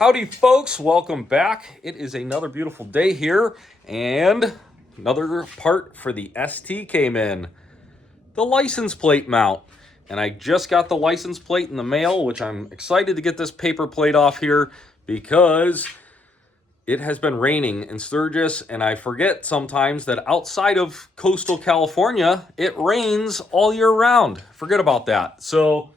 Howdy folks, welcome back. It is another beautiful day here and another part for the ST came in. The license plate mount. And I just got the license plate in the mail, which I'm excited to get this paper plate off here because it has been raining in Sturgis, and I forget sometimes that outside of coastal California, it rains all year round. Forget about that. So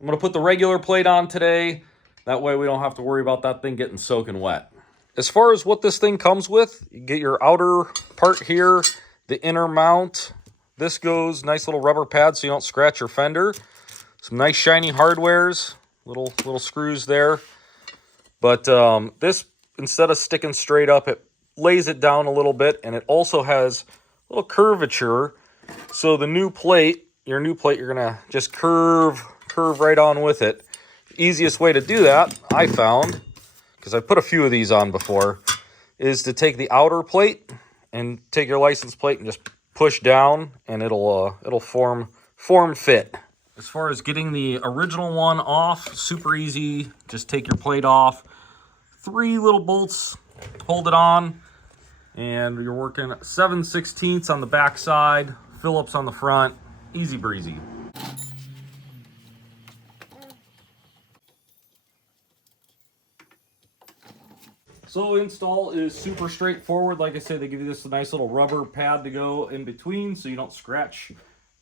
I'm going to put the regular plate on today. That way we don't have to worry about that thing getting soaking wet. As far as what this thing comes with, you get your outer part here, the inner mount. This goes, nice little rubber pad so you don't scratch your fender. Some nice shiny hardwares, little screws there. But this, instead of sticking straight up, it lays it down a little bit, and it also has a little curvature. So the new plate, your new plate, you're gonna just curve right on with it. Easiest way to do that, I found, because I put a few of these on before, is to take the outer plate and take your license plate and just push down, and it'll form fit. As far as getting the original one off, super easy. Just take your plate off. 3 little bolts, hold it on, and you're working 7/16 on the back side, Phillips on the front, easy breezy. So install is super straightforward. Like I said, they give you this nice little rubber pad to go in between so you don't scratch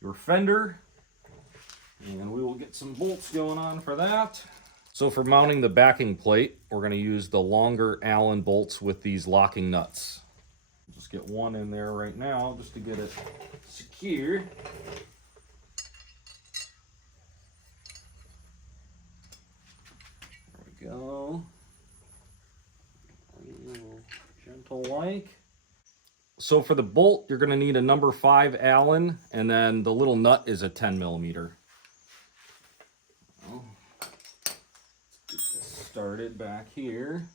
your fender. And we will get some bolts going on for that. So for mounting the backing plate, we're going to use the longer Allen bolts with these locking nuts. Just get one in there right now just to get it secure. There we go. Gentle like. So for the bolt, you're going to need a number 5 Allen, and then the little nut is a 10 millimeter. Well, let's get this started back here.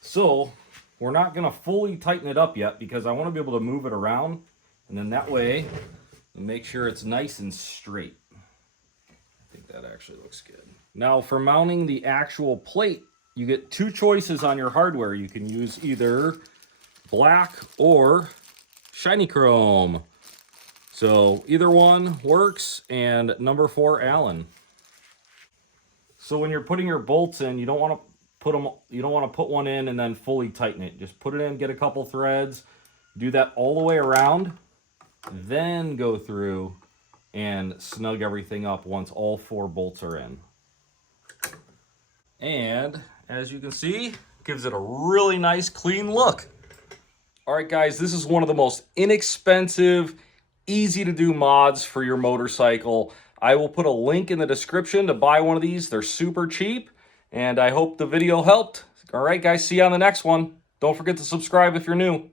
So we're not going to fully tighten it up yet because I want to be able to move it around, and then that way make sure it's nice and straight. I think that actually looks good. Now for mounting the actual plate, you get 2 choices on your hardware. You can use either black or shiny chrome. So either one works, and number 4 Allen. So when you're putting your bolts in, you don't want to put one in and then fully tighten it. Just put it in, get a couple threads, do that all the way around, then go through and snug everything up once all 4 bolts are in. And as you can see, gives it a really nice clean look. All right guys, this is one of the most inexpensive, easy to do mods for your motorcycle. I will put a link in the description to buy one of these. They're super cheap, and I hope the video helped. All right guys, see you on the next one. Don't forget to subscribe if you're new.